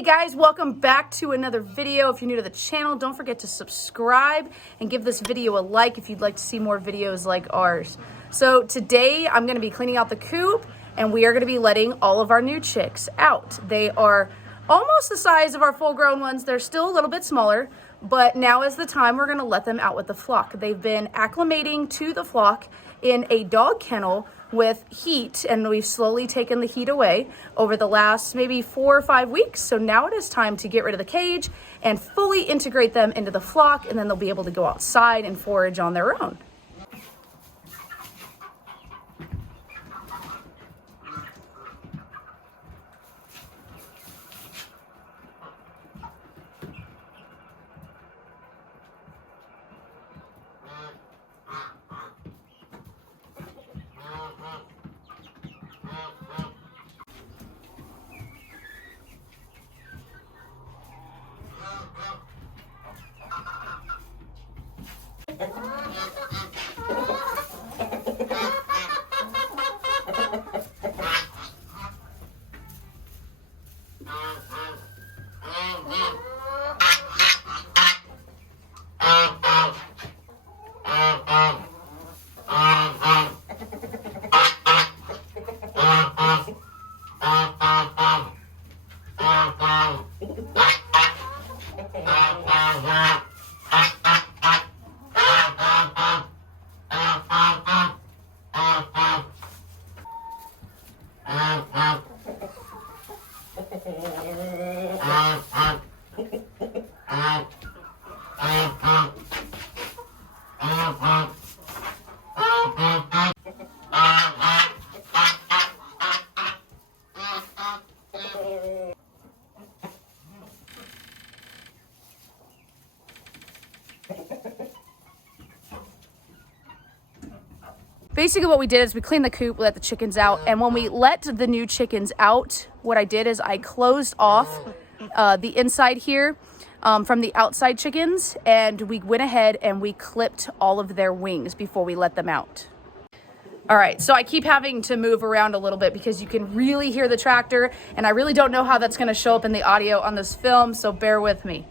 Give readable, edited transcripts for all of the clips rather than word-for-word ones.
Hey guys, welcome back to another video. If you're new to the channel, don't forget to subscribe and give this video a like if you'd like to see more videos like ours. So today I'm going to be cleaning out the coop and we are going to be letting all of our new chicks out. They are almost the size of our full-grown ones. They're still a little bit smaller, but now is the time we're going to let them out with the flock. They've been acclimating to the flock in a dog kennel with heat, and we've slowly taken the heat away over the last maybe 4 or 5 weeks. So now it is time to get rid of the cage and fully integrate them into the flock, and then they'll be able to go outside and forage on their own. Basically what we did is we cleaned the coop, let the chickens out, and when we let the new chickens out, what I did is I closed off the inside here from the outside chickens, and we went ahead and we clipped all of their wings before we let them out. All right, so I keep having to move around a little bit because you can really hear the tractor, and I really don't know how that's gonna show up in the audio on this film, so bear with me.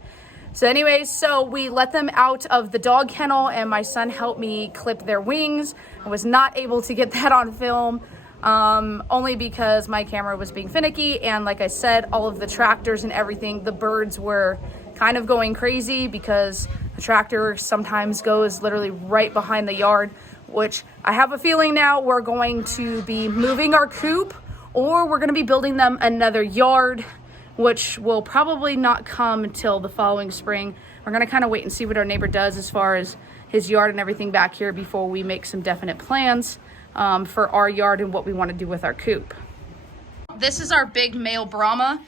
So anyways, so we let them out of the dog kennel and my son helped me clip their wings. I was not able to get that on film, only because my camera was being finicky. And like I said, all of the tractors and everything, the birds were kind of going crazy because the tractor sometimes goes literally right behind the yard, which I have a feeling now we're going to be moving our coop or we're gonna be building them another yard, which will probably not come until the following spring. We're gonna kind of wait and see what our neighbor does as far as his yard and everything back here before we make some definite plans for our yard and what we wanna do with our coop. This is our big male Brahma.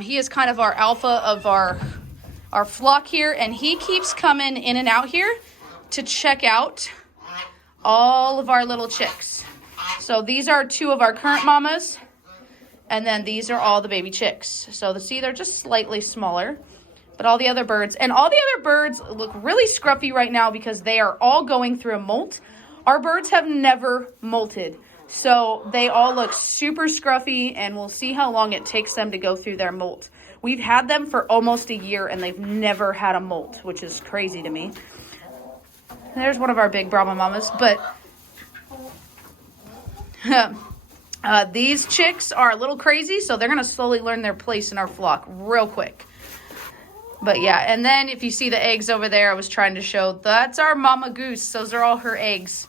He is kind of our alpha of our flock here, and he keeps coming in and out here to check out all of our little chicks. So these are 2 of our current mamas. And then these are all the baby chicks. So see, they're just slightly smaller, but all the other birds look really scruffy right now because they are all going through a molt. Our birds have never molted. So they all look super scruffy, and we'll see how long it takes them to go through their molt. We've had them for almost a year and they've never had a molt, which is crazy to me. There's one of our big Brahma mamas, but these chicks are a little crazy, so they're going to slowly learn their place in our flock real quick. But yeah, and then if you see the eggs over there, I was trying to show, that's our mama goose. Those are all her eggs.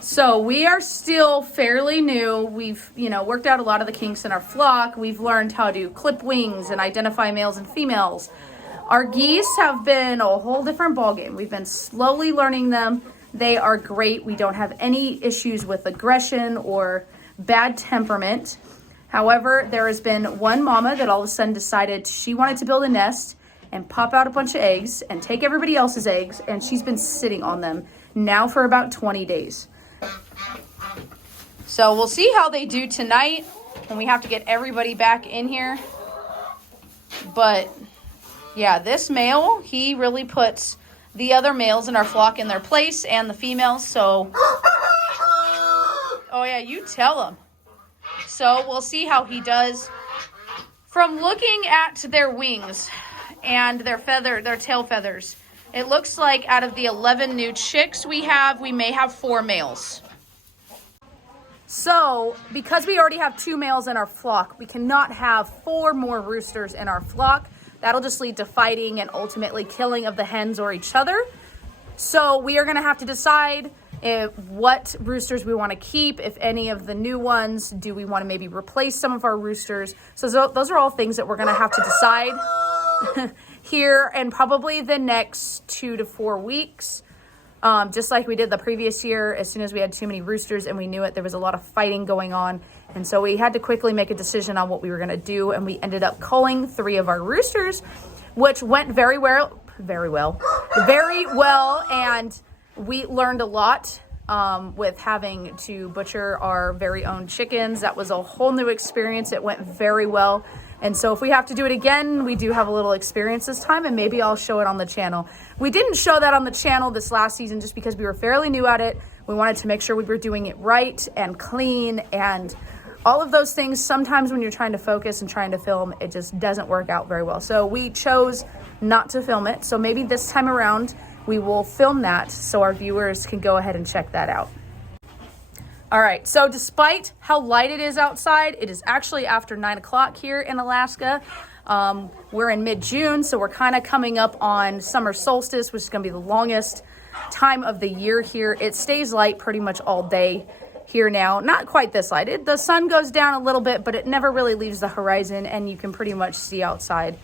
So we are still fairly new. We've, worked out a lot of the kinks in our flock. We've learned how to clip wings and identify males and females. Our geese have been a whole different ballgame. We've been slowly learning them. They are great. We don't have any issues with aggression or bad temperament. However, there has been one mama that all of a sudden decided she wanted to build a nest and pop out a bunch of eggs and take everybody else's eggs, and she's been sitting on them now for about 20 days. So we'll see how they do tonight when we have to get everybody back in here. But yeah, this male, he really puts the other males in our flock in their place and the females, so oh yeah, you tell him. So we'll see how he does From looking at their wings and their tail feathers, it looks like out of the 11 new chicks we may have 4 males. So, because we already have 2 males in our flock, we cannot have 4 more roosters in our flock. That'll just lead to fighting and ultimately killing of the hens or each other. So we are going to have to decide what roosters we want to keep, if any of the new ones. Do we want to maybe replace some of our roosters? So those are all things that we're going to have to decide here in probably the next 2 to 4 weeks. Just like we did the previous year, as soon as we had too many roosters and we knew it, there was a lot of fighting going on. And so we had to quickly make a decision on what we were going to do. And we ended up culling 3 of our roosters, which went very well. And we learned a lot with having to butcher our very own chickens. That was a whole new experience. It went very well. And so if we have to do it again, we do have a little experience this time, and maybe I'll show it on the channel. We didn't show that on the channel this last season just because we were fairly new at it. We wanted to make sure we were doing it right and clean and all of those things. Sometimes when you're trying to focus and trying to film, it just doesn't work out very well. So we chose not to film it. So maybe this time around we will film that so our viewers can go ahead and check that out. All right, so despite how light it is outside, it is actually after 9 o'clock here in Alaska. We're in mid-June, so we're kind of coming up on summer solstice, which is going to be the longest time of the year here. It stays light pretty much all day here now. Not quite this light. The sun goes down a little bit, but it never really leaves the horizon, and you can pretty much see outside.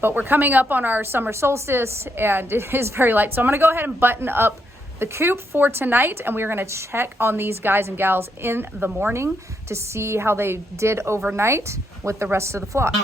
But we're coming up on our summer solstice, and it is very light. So I'm going to go ahead and button up the coop for tonight, and we're going to check on these guys and gals in the morning to see how they did overnight with the rest of the flock.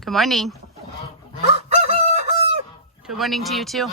Good morning. Good morning to you too.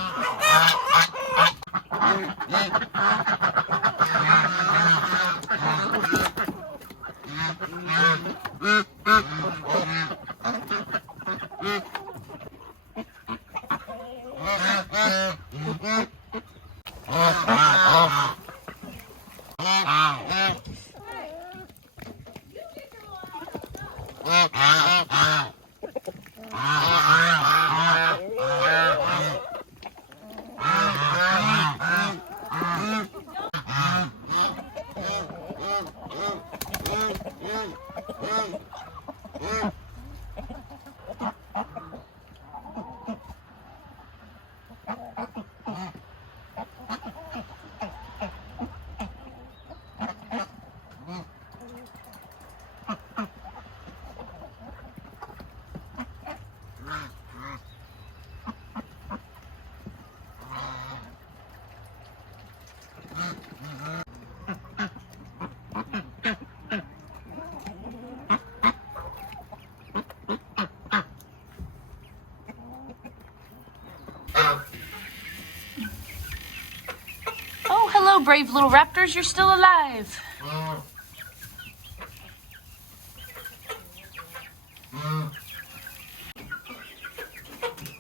Hello, brave little raptors, you're still alive.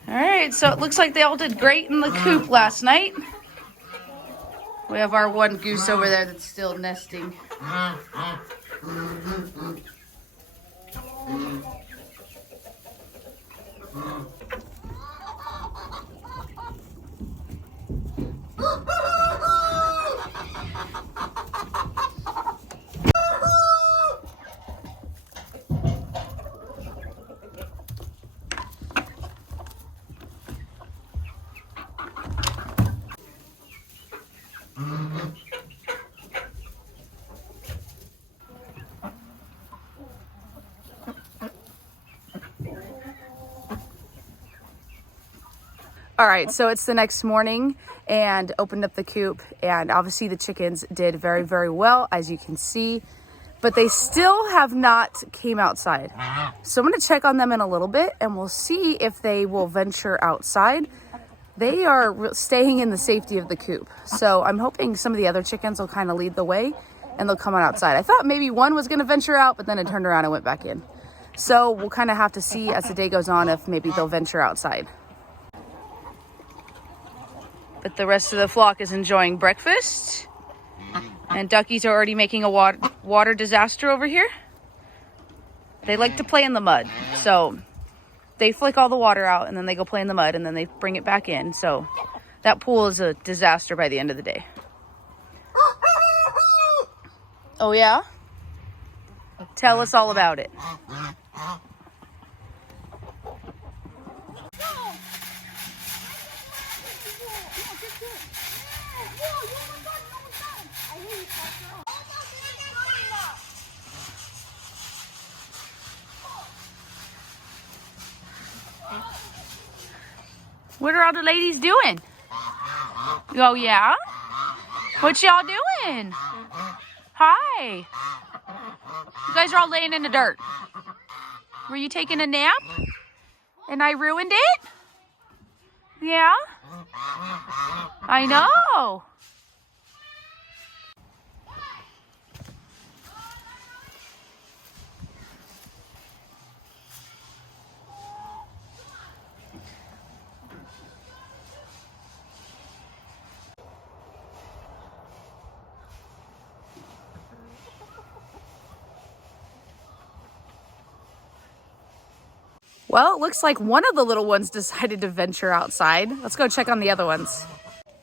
Alright, so it looks like they all did great in the coop last night. We have our one goose over there that's still nesting. All right, so it's the next morning and opened up the coop, and obviously the chickens did very, very well, as you can see, but they still have not came outside. So I'm gonna check on them in a little bit and we'll see if they will venture outside. They are staying in the safety of the coop. So I'm hoping some of the other chickens will kind of lead the way and they'll come on outside. I thought maybe one was gonna venture out, but then it turned around and went back in. So we'll kind of have to see as the day goes on if maybe they'll venture outside. But the rest of the flock is enjoying breakfast. And duckies are already making a water disaster over here. They like to play in the mud. So they flick all the water out and then they go play in the mud and then they bring it back in. So that pool is a disaster by the end of the day. Oh yeah? Tell us all about it. What are all the ladies doing? Oh yeah? What y'all doing? Hi. You guys are all laying in the dirt. Were you taking a nap? And I ruined it? Yeah? I know. Well, it looks like one of the little ones decided to venture outside. Let's go check on the other ones.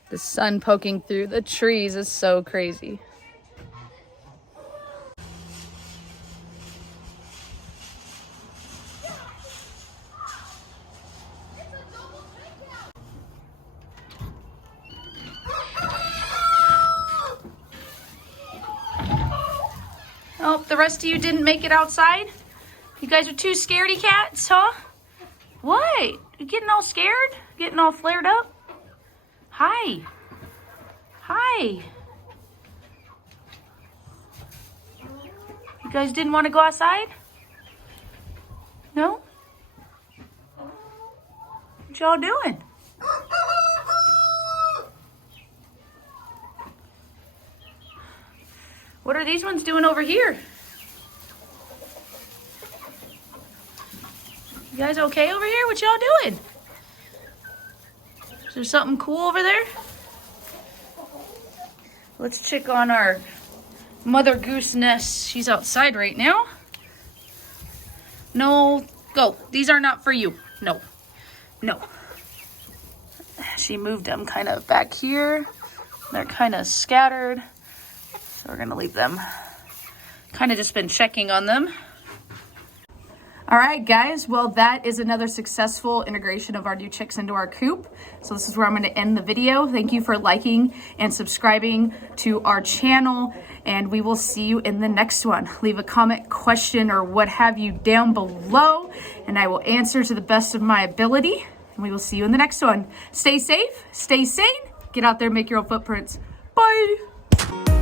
The sun poking through the trees is so crazy. Oh, the rest of you didn't make it outside? You guys are two scaredy cats, huh? What? You getting all scared? Getting all flared up? Hi. Hi. You guys didn't want to go outside? No? What y'all doing? What are these ones doing over here? You guys okay over here? What y'all doing? Is there something cool over there? Let's check on our mother goose nest. She's outside right now. No, go. These are not for you. No, no. She moved them kind of back here. They're kind of scattered. So we're gonna leave them. Kind of just been checking on them. All right, guys, well, that is another successful integration of our new chicks into our coop. So this is where I'm going to end the video. Thank you for liking and subscribing to our channel, and we will see you in the next one. Leave a comment, question, or what have you down below, and I will answer to the best of my ability, and we will see you in the next one. Stay safe, stay sane, get out there and make your own footprints. Bye.